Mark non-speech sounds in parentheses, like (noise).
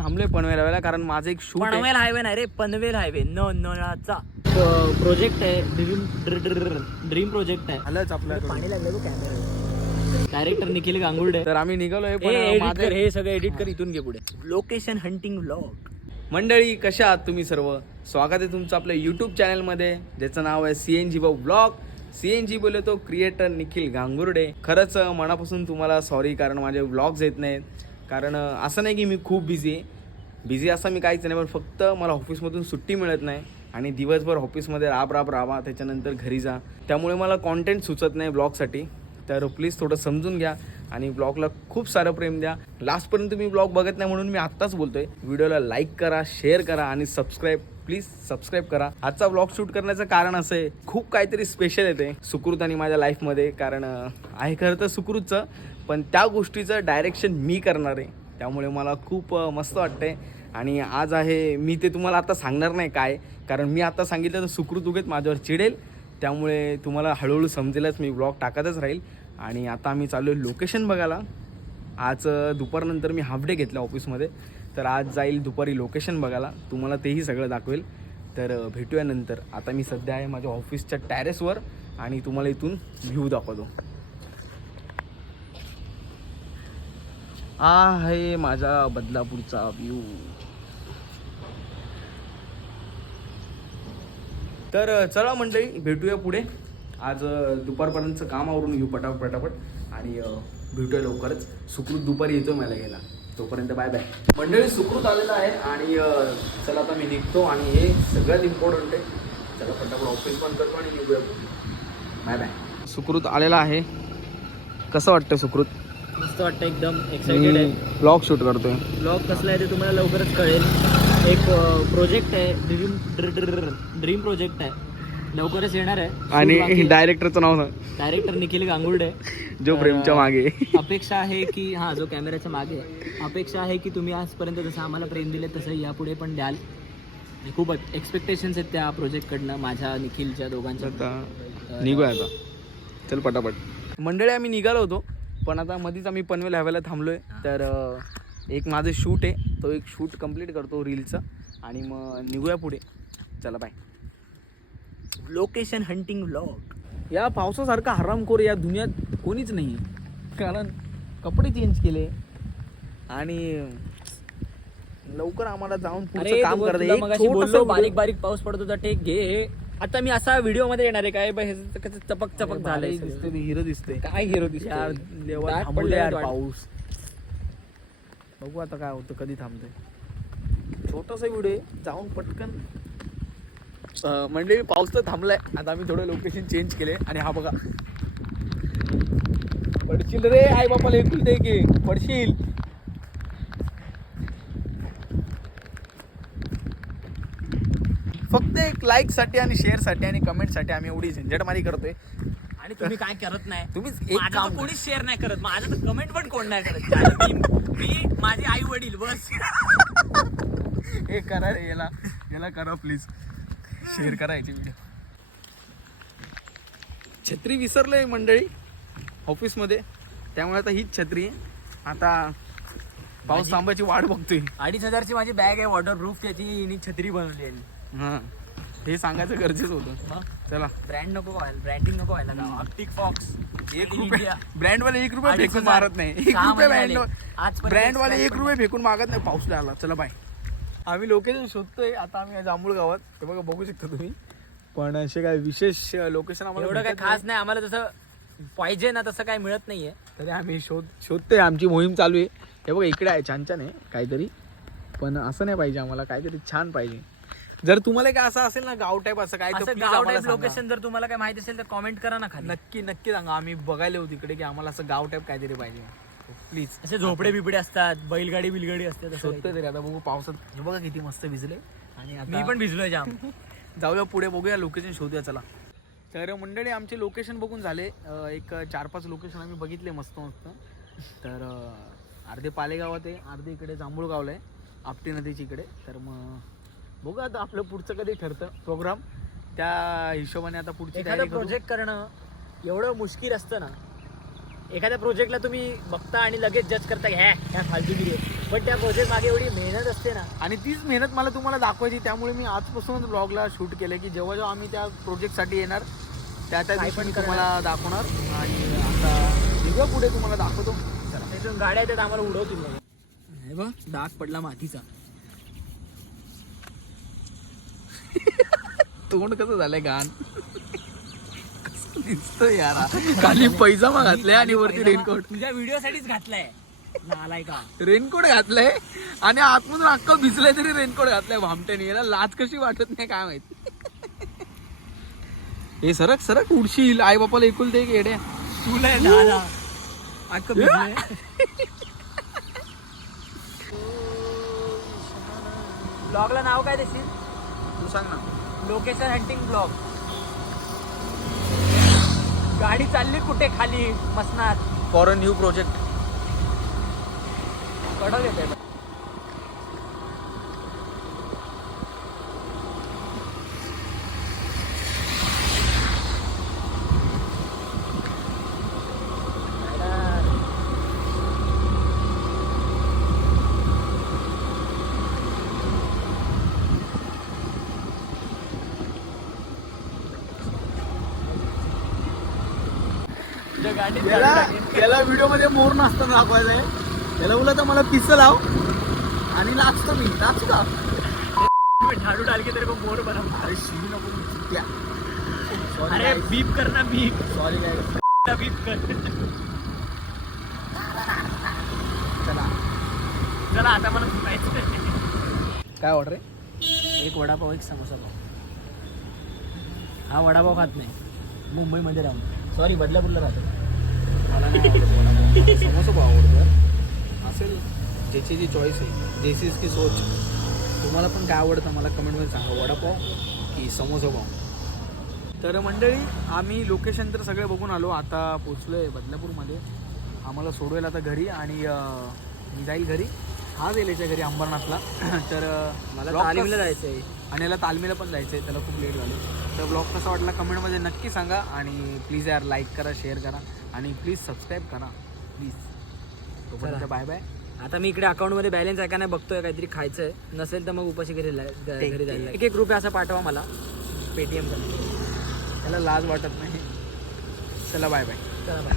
थांबलोय पनवेल हायवेला कारण माझं एक शूट पनवेल हायवे नाही रे पनवेल हायवे न नळाचा प्रोजेक्ट आहे ड्रीम ड्रीम प्रोजेक्ट आहे. आलंच आपल्याकडे पाणी लागलं कॅमेरा डायरेक्टर निखिल गांगुर्डे. तर आम्ही निघालोय हे सगळं एडिट कर इथून घे पुढे. लोकेशन हंटिंग व्लॉग मंडळी कशा आहात तुम्ही सर्व? स्वागत आहे तुमचं आपल्या यूट्यूब चॅनलमध्ये ज्याचं नाव आहे C N G blog C N G बोले तो क्रिएटर निखिल गांगुर्डे. खरंच मनापासून तुम्हाला सॉरी कारण माझे व्लॉग्स येत नाहीत. कारण असं नाही की मी खूप बिझी आहे. बिझी असं मी काहीच नाही पण फक्त मला ऑफिसमधून सुट्टी मिळत नाही आणि दिवसभर ऑफिसमध्ये राब राब राबा त्याच्यानंतर घरी जा. त्यामुळे मला कॉन्टेंट सुचत नाही ब्लॉगसाठी तर प्लीज थोडं समजून घ्या आणि ब्लॉगला खूप सारं प्रेम द्या. लास्टपर्यंत तुम्ही ब्लॉग बघत नाही म्हणून मी आत्ताच बोलतोय. व्हिडिओला लाईक करा शेअर करा आणि सबस्क्राईब प्लीज सबस्क्राईब करा. आजचा ब्लॉग शूट करण्याचं कारण असं आहे खूप काहीतरी स्पेशल येते सुकृत आणि माझ्या लाईफमध्ये कारण आहे खरं तर सुकृतचं पण त्या गोष्टीचं डायरेक्शन मी करणार आहे. त्यामुळे मला खूप मस्त वाटतंय. आणि आज आहे मी ते तुम्हाला आता सांगणार नाही काय कारण मी आता सांगितलं तर सुकृत उगेत माझ्यावर चिडेल. त्यामुळे तुम्हाला हळूहळू समजेलच मी ब्लॉग टाकतच राहील. आणि आता आम्ही चालू आहे लोकेशन बघायला. आज दुपारनंतर मी हाफ डे घेतला ऑफिसमध्ये तर आज जाईल दुपारी लोकेशन बघायला. तुम्हाला तेही सगळं दाखवेल. तर भेटूया नंतर. आता मी सध्या आहे माझ्या ऑफिसच्या टॅरेसवर आणि तुम्हाला इथून व्ह्यू दाखवतो. हा आहे माझा बदलापूरचा व्ह्यू तर चला मंडळी भेटूया पुढे. आज दुपारपर्यंतचं काम आवरून घेऊ पटापट पटापट. आणि भेटूया लवकरच. सुकृत दुपारी येतो मला घ्यायला. तोपर्यंत बाय बाय मंडळी सुकृत आलेला आहे आणि चला आता मी निघतो आणि हे सगळ्यात इम्पॉर्टंट आहे. चला पटापट ऑफिस बंद करतो आणि निघूया बाय बाय सुकृत आलेला आहे. कसं वाटतं सुकृत? मस्त वाटतं एकदम एक्साइटेड आहे. ब्लॉग शूट करतोय. ब्लॉग कसला आहे ते तुम्हाला लवकरच कळेल. एक प्रोजेक्ट आहे ड्रीम ड्रीम प्रोजेक्ट आहे. लवकरच येणार आहे. आणि डायरेक्टरचं नाव सांग. डायरेक्टर निखिल गांगुर्डे. जो प्रेमच्या मागे. अपेक्षा आहे की हा जो कॅमेऱ्याच्या मागे आहे. अपेक्षा आहे की तुम्ही आजपर्यंत जसं आम्हाला प्रेम दिले तसं यापुढे पण द्याल. आणि खूप एक्सपेक्टेशन्स आहेत त्या प्रोजेक्टकडनं माझ्या निखिलच्या दोघांच्या. आता निघूया आता. चल पटापट. मंडळी आम्ही निघालो होतो. पण आता मध्येच आम्ही पनवेल हॅवेला थांबलोय. तर एक माझं शूट आहे. तो एक शूट कंप्लीट करतो रीलचं. आणि मग निघूया पुढे. चला बाय लोकेशन हंटिंग व्लॉग या पावसासारखा हरामखोर या दुनियात कोणीच नाही. कारण कपडे चेंज केले. आणि लवकर आम्हाला जाऊन अरे काम करता. बारीक बारीक पाऊस पडत होता. टेक घे. आता मी असा व्हिडिओमध्ये येणार आहे काय हे कसं चपक चपक झालंय. दिसते हिरो दिसते काय हिरो यार देवा दाट थांबू दे पडलंय यार दाट. पाऊस. बघू आता काय होतं कधी थांबतोय. छोटासा व्हिडिओ जाऊन पटकन मंडळी पाऊस तर थांबलाय. आता आम्ही थोडं लोकेशन चेंज केले आणि हा बघा. पडशील रे आई बापाला एकूण दे की. पडशील फक्त एक लाईकसाठी आणि शेअरसाठी आणि कमेंटसाठी आम्ही एवढी झंझटमारी करतोय. आणि तुम्ही काय करत नाही? तुम्हीच एक माझं काम तर करा. कोणीच शेअर नाही करत. माझं तर कमेंट पण कोण नाही करत? मी मी माझे आई वडील बस. हे करा रे याला याला करा प्लीज शेअर करा याची व्हिडिओ छत्री विसरलोय मंडळी ऑफिसमध्ये त्यामुळे आता हीच छत्री आहे. आता पाऊस थांबायची वाट बघतोय. अडीच हजारची माझी बॅग आहे वॉटरप्रूफ त्याची हिने छत्री बनवली आहे. हा. हे सांगायचं गरजेचं होतं. चला. ब्रँड नको व्हायला ब्रँडिंग नको व्हायला. ऑप्टिक फॉक्स एक रुपये ब्रँड वाले एक रुपये फेकून. मारत नाही. एक रुपये ब्रँड. आजपर्यंत ब्रँड वाले एक रुपये फेकून मागत नाही पाऊस आला चला बाय आम्ही लोकेशन शोधतोय. आता आम्ही जांभूळ गावात. हे बघा बघू शकता तुम्ही. पण असे काय विशेष लोकेशन आम्हाला एवढं काय खास नाही. आम्हाला जसं पाहिजे ना तसं काय मिळत नाहीये. तरी आम्ही शोध शोधतोय. आमची मोहीम चालू आहे. हे बघा इकडे आहे. छान छान आहे. काहीतरी. पण असं नाही पाहिजे आम्हाला. काहीतरी छान पाहिजे. जर तुम्हाला काय असं असेल ना गाव टाईप असं काय तर असं please गाव आम्हाला टाईप सांगा. लोकेशन जर तुम्हाला काय माहिती असेल तर कॉमेंट करा ना खाली. नक्की नक्की सांगा. आम्ही बघायला येऊ तिकडे की आम्हाला असं गाव टाईप काहीतरी पाहिजे. प्लीज असे झोपडे बिपडे असतात बैलगाडी बिलगाडी असते तसं शोधतोय तरी आता बघू पावसात. हे बघा किती मस्त भिजले. आणि काही. आता मी पण भिजलोय जाम. (laughs) जाऊया पुढे बघूया लोकेशन शोधूया चला. तर मंडळी आमचे लोकेशन बघून झाले. अं, एक चार पाच लोकेशन आम्ही बघितले मस्त मस्त. तर अं, अर्धे पालेगावात आहे अर्धे इकडे जांभूळगावला आहे आपटी नदीच्या इकडे. तर मग बघू आता आपलं पुढचं कधी ठरतं. प्रोग्राम त्या हिशोबाने आता पुढची एखादं तयारी करू. प्रोजेक्ट करणं एवढं मुश्किल असतं ना. एखाद्या प्रोजेक्टला तुम्ही बघता आणि लगेच जज करता ह्या ह्या फालतूगिरी आहे. पण त्या प्रोजेक्ट मागे एवढी मेहनत असते ना. आणि तीच मेहनत मला तुम्हाला दाखवायची. त्यामुळे मी आजपासूनच ब्लॉगला शूट केलं की जेव्हा जेव्हा आम्ही त्या प्रोजेक्टसाठी येणार त्या त्या काय दिवशी पण मी. तुम्हाला दाखवणार. आणि आता निघूया पुढे तुम्हाला दाखवतो. गाड्या येतात आम्हाला उडवतील. हे बघ डाग पडला मातीचा. तोंड कसं झालंय गाण? कसं दिसतोय यार खाली पैजामा घातलाय आणि वरती रेनकोट. तुझ्या व्हिडिओ साठीच घातलाय का रेनकोट घातलंय आणि आतमधून अख्खं भिजलंय तरी रेनकोट घातलाय. भामट्याने याला लाज कशी वाटत नाही काय माहीत. हे सरक सरक उडशील. आई बापाला एकुलते एक येड्या तुला भिजलंय. (laughs) ब्लॉगला नाव काय देशील? तू सांग ना. लोकेशन हंटिंग ब्लॉग गाडी चालली कुठे खाली? मसनात. फॉर अ न्यू प्रोजेक्ट कडक येते गाडी याला याला व्हिडिओमध्ये मोर नाचताना दाखवायचा आहे. त्याला बोला तर मला पिस्स लाव. आणि नाचतो मी. नाचू का? झाडू डाल के तेरे को मोर बना अरे शिवी नको चुत्या अरे बीप करना बीप सॉरी काय बीप कर. चला. चला आता मला काय ऑर्डर आहे? एक वडापाव एक समोसा पाव. हा वडापाव खात नाही. मुंबईमध्ये राहून. सॉरी बदलापूरला राहतो. (laughs) समोसा पाव आवडतो असेल ज्याची जी चॉईस आहे जेसीज की सोच तुम्हाला पण काय आवडतं मला कमेंटमध्ये सांगा. वडापाव की समोसा पाव? तर मंडळी आम्ही लोकेशन तर सगळे बघून आलो. आता पोचलो आहे बदलापूरमध्ये. आम्हाला सोडवेल आता घरी आणि मी जाईल घरी. हा याच्या घरी अंबरनाथला. (clears throat) तर मला तालीमला कस- जायचं आहे आणि याला तालमीला पण जायचं आहे त्याला खूप लेट झालं. तर ब्लॉग कसा वाटला कमेंटमध्ये नक्की सांगा आणि प्लीज यार लाईक करा शेअर करा आणि प्लीज सबस्क्राईब करा. प्लीज. तोपर्यंत चला. बाय बाय आता मी इकडे अकाउंटमध्ये बॅलन्स आहे का नाही बघतोय काहीतरी खायचं आहे नसेल तर मग उपाशी घरी ला- घरी जायला ठीक. एक एक रुपया असा पाठवा मला. पेटीएम त्याला लाज वाटत नाही. चला बाय बाय चला बाय.